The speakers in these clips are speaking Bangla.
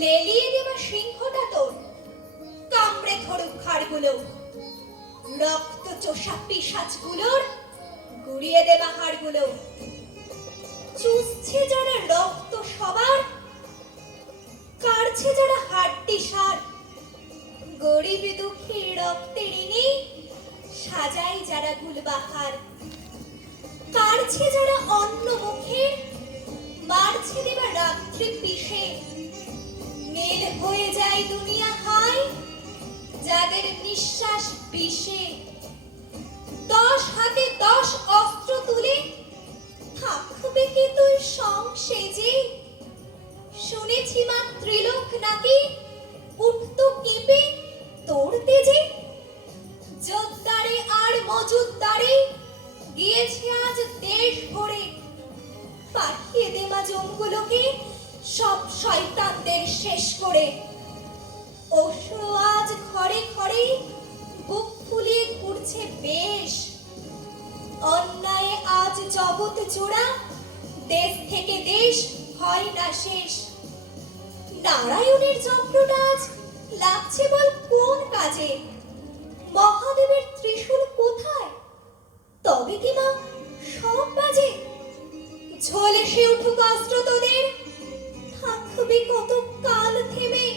লেলিয়ে দেওয়া সিংহটা তোর কামড়ে ধরুক খাড়গুলো। রক্ত চোষা পিসাচগুলোর গুড়িয়ে দেওয়া হাড়গুলো। চুষছে যারা রক্ত সবার, কাড়ছে যারা হাড়টি সার। গরিব দুঃখী রক্তে ঋণী সাজাই যারা গুলবাহার কাড়ছে যারা অন্য মুখে, মারছে দেবা রাত্রি পিষে। নীল হয়ে যায় দুনিয়া হায় যাদের নিঃশ্বাস বিষে। দশ হাতে দশ অস্ত্র তুলে থাকবে কি তুই সংসেজে শুনেছি মা ত্রিলোক নাকি উঠত কেঁপে তোর তেজে? যোদ্ধারে আর মজুদ্দারে গিয়েছে আজ দেশ ভরে। পাঠিয়ে দে মা জমগুলোকে সব শয়তানদের শেষ করে অশ্রু আজ ঘরে ঘরে বুক ফুলিয়ে ঘুরছে বেশ। অন্যায় আজ জগৎ জোড়া, দেশ থেকে দেশ হয় না শেষ। নারায়ণের চক্রটা আজ লাগছে বল কোন কাজে? মহাদেবের ত্রিশূল কোথায়? তবে কি মা, সব বাজে? ঝোলে সে উঠুক অস্ত্র তোদের কত কাল থেমে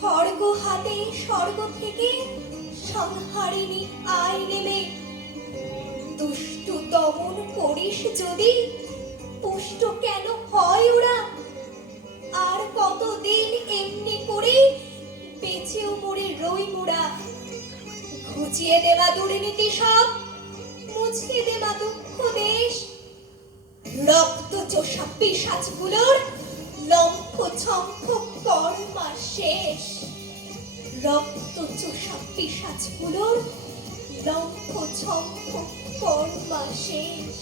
খড়গ হাতে স্বর্গ থেকে সংহারিণী আয় নেমে দুষ্টু দমন করিস যদি, পুষ্ট কেন হয় ওরা? আর কতদিন এমনি করে বেঁচেও মরে রই মোড়া ঘুচিয়ে দেওয়া দুর্নীতি সব মুছিয়ে দেওয়া দুঃখ দেশ। রক্ত চোষা পিসাচগুলোর ছম্ভব পরমা শেষ রক্ত চোষা পিসাজগুলোর লম্ফ ছম্ভব পরমা শেষ